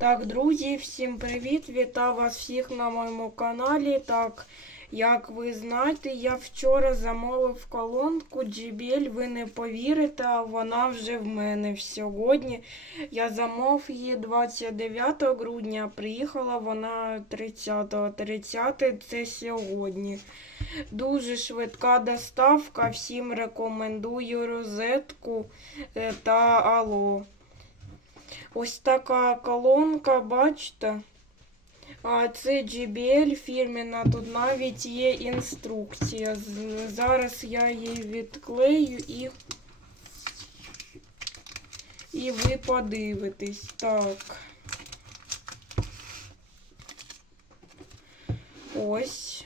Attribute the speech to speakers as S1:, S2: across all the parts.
S1: Так, друзі, всім привіт! Вітаю вас всіх на моєму каналі. Так, як ви знаєте, я вчора замовив колонку JBL, ви не повірите, а вона вже в мене сьогодні. Я замовив її 29 грудня, приїхала вона 30 30 це сьогодні. Дуже швидка доставка. Всім рекомендую розетку е, та Алло. Ось така колонка, бачите? А це JBL фірміна, тут навіть є інструкція. Зараз я її відклею і, і ви подивитесь. Так. Ось.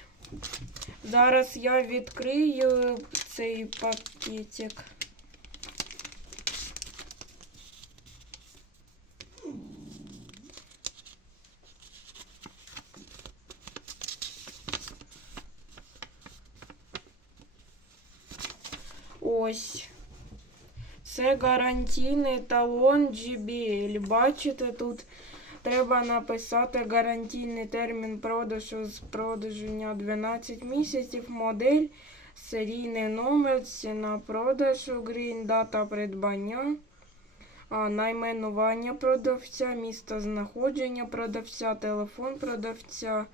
S1: Зараз я відкрию цей пакетик. Ось. Це гарантійний талон JBL. Бачите, тут треба написати гарантійний термін продажу з продажу на 12 місяців, модель, серійний номер, ціна продажу, грін, дата придбання, найменування продавця, місто знаходження продавця, телефон продавця,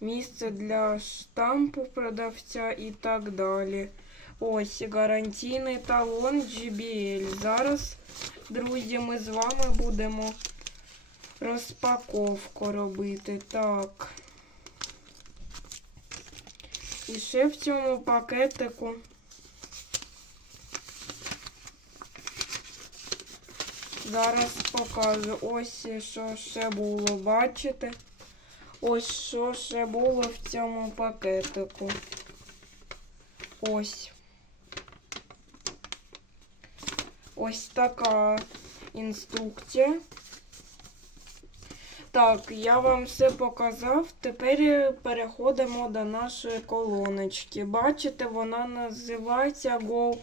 S1: місце для штампу продавця і так далі. Ось гарантійний талон JBL. Зараз, друзі, ми з вами будемо розпаковку робити. Так. І ще в цьому пакетику. Зараз покажу. Ось що ще було, бачите? Ось що ще було в цьому пакетику. Ось. Ось така інструкція. Так, я вам все показав. Тепер переходимо до нашої колоночки. Бачите, вона називається Go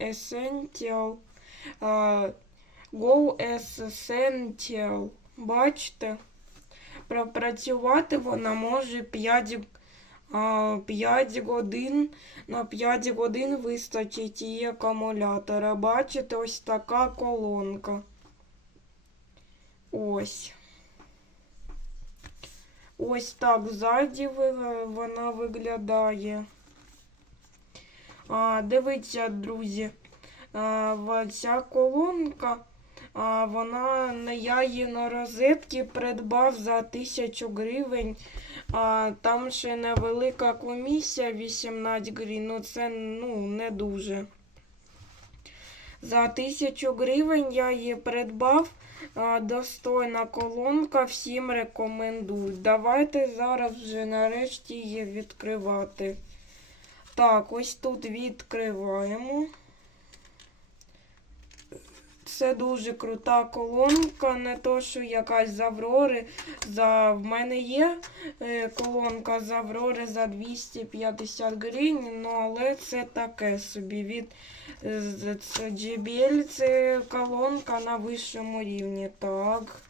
S1: Essential. Go Essential. Бачите? Пропрацювати вона може 5 а, 5 годин. На 5 годин вистачить її акумулятора. Бачите, ось така колонка. Ось. Ось так ззаді вона виглядає. А, дивіться, друзі. А, ця колонка. А, вона на я її на розетки придбав за 1000 гривень. А, там ще невелика комісія 18 гривень. Ну це ну, не дуже. За 1000 гривень я її придбав. Достойна колонка, всім рекомендую. Давайте зараз вже нарешті її відкривати. Так, ось тут відкриваємо. Це дуже крута колонка, не то, що якась з Аврори. За... В мене є е, колонка з Аврори за 250 гривень, ну але це таке собі. Від це JBL це колонка на вищому рівні. Так.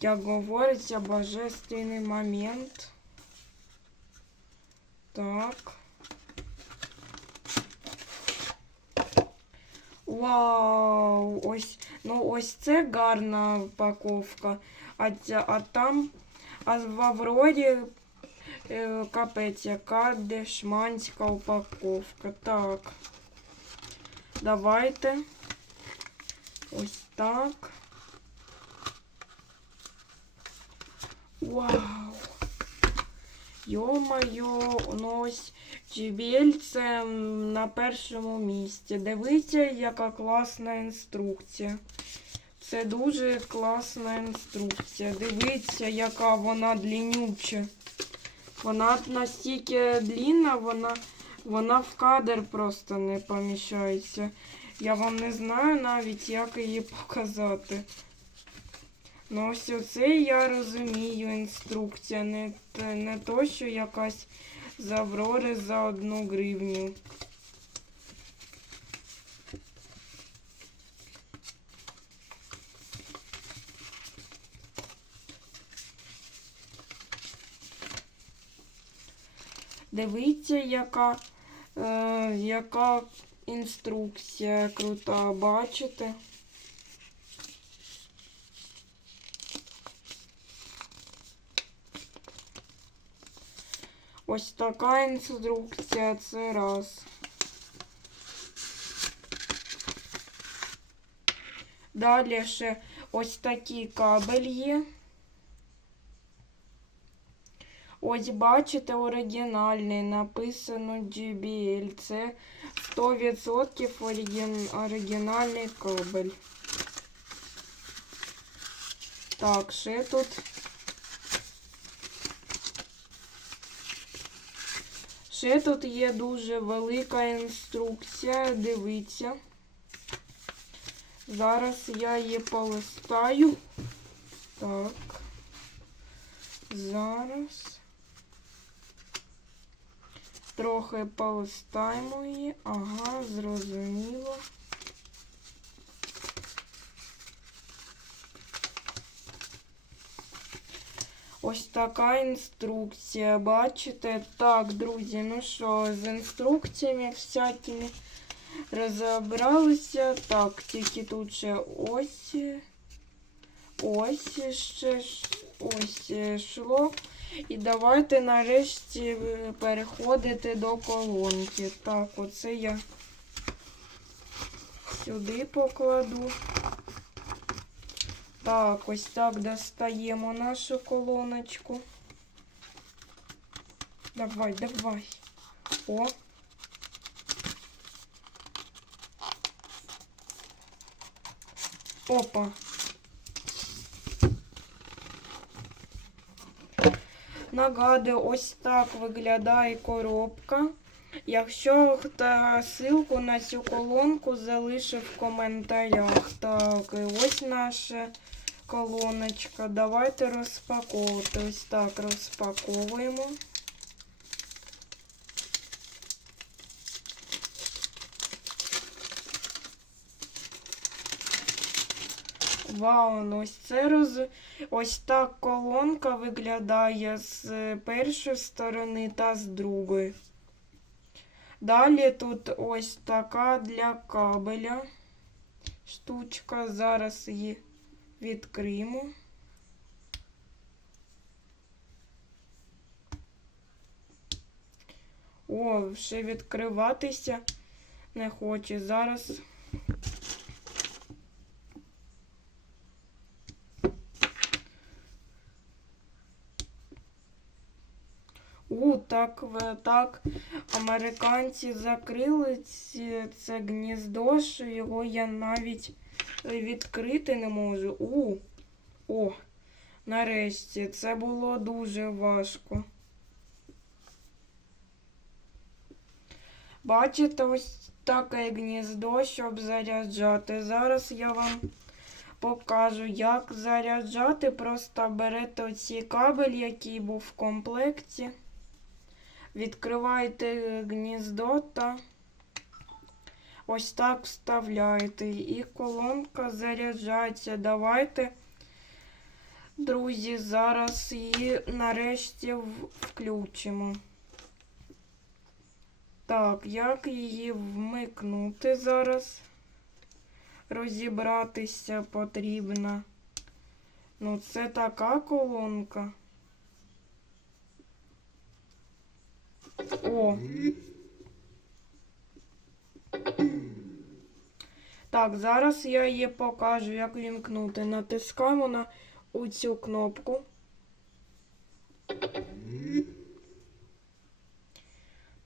S1: Як говориться, божественний момент. Так. Вау! Ось, ну ось це гарна упаковка. А, а там, а в Аврорі е, капець, яка дешманська упаковка. Так. Давайте. Ось так. Вау! Йо-моє, ну ось JBL це на першому місці. Дивіться, яка класна інструкція. Це дуже класна інструкція. Дивіться, яка вона длиннюча. Вона настільки длинна, вона, вона в кадр просто не поміщається. Я вам не знаю навіть, як її показати. Ну, ось оце я розумію інструкція, не, не то, що якась з Аврори за одну гривню. Дивіться, яка, е, яка інструкція крута, бачите? Ось така інструкція, це раз. Далі ще ось такий кабель є. Ось бачите, оригінальний, написано JBL. Це 100% оригін... оригінальний кабель. Так, ще тут. Ще тут є дуже велика інструкція, дивіться. Зараз я її полистаю. Так. Зараз. Трохи полистаємо її. Ага, зрозуміло. Ось така інструкція, бачите? Так, друзі, ну що, з інструкціями всякими розібралися. Так, тільки тут ще ось. Ось ще ось йшло. І давайте нарешті переходити до колонки. Так, оце я сюди покладу. Так, ось так достаємо нашу колоночку. Давай, давай. О. Опа. Нагадую, ось так виглядає коробка. Якщо хто ссылку на цю колонку залишив в коментарях. Так, і ось наша колоночка. Давайте розпаковувати. Ось так розпаковуємо. Вау, ну ось це роз... Ось так колонка виглядає з першої сторони та з другої. Далі тут ось така для кабеля штучка. Зараз її відкриємо. О, ще відкриватися не хоче. Зараз. У, так, так, американці закрили це гніздо, що його я навіть е, відкрити не можу. У, о, нарешті, це було дуже важко. Бачите, ось таке гніздо, щоб заряджати. Зараз я вам покажу, як заряджати. Просто берете оцей кабель, який був в комплекті. Відкриваєте гніздо та ось так вставляєте. І колонка заряджається. Давайте, друзі, зараз її нарешті включимо. Так, як її вмикнути зараз? Розібратися потрібно. Ну, це така колонка. О. Так, зараз я її покажу, як вімкнути. Натискаємо на оцю кнопку.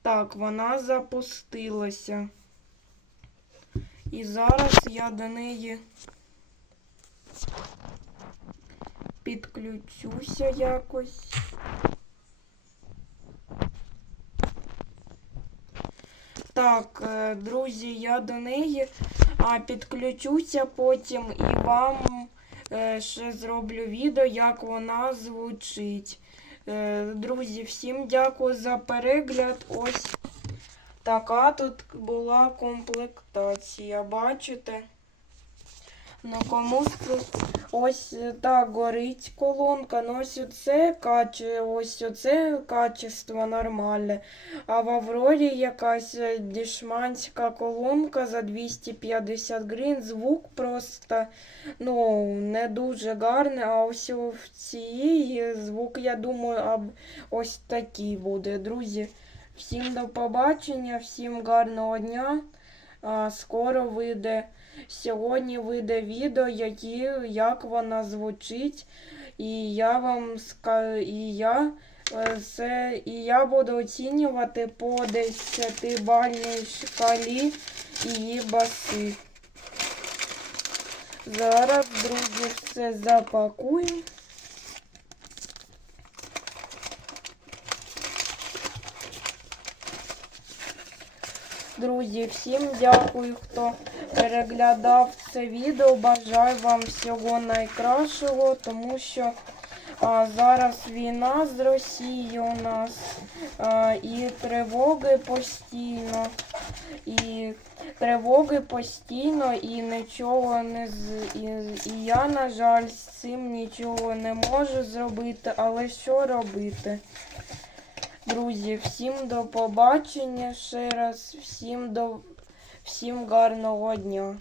S1: Так, вона запустилася. І зараз я до неї підключуся якось. Так, е, друзі, я до неї підключуся потім і вам е, ще зроблю відео, як вона звучить. Е, Друзі, всім дякую за перегляд. Ось така тут була комплектація. Бачите? Ну комусь ось е, так горить колонка, ну ось оце каче, ось оце качество нормальне. А в Аврорі якась е, дешманська колонка за 250 гривень, звук просто ну, не дуже гарний, а ось у цієї звук, я думаю, ось такий буде. Друзі, всім до побачення, всім гарного дня. Скоро вийде. Сьогодні вийде відео, які, як вона звучить, і я вам скажу, і я це і я буду оцінювати по 10 бальній шкалі її баси. Зараз, друзі, все запакуємо. Друзі, всім дякую, хто переглядав це відео. Бажаю вам всього найкращого, тому що а, зараз війна з Росією у нас а, і тривоги постійно. І тривоги постійно і нічого не з і, і я, на жаль, з цим нічого не можу зробити, але що робити? Друзі, всім до побачення ще раз, всім до всім гарного дня.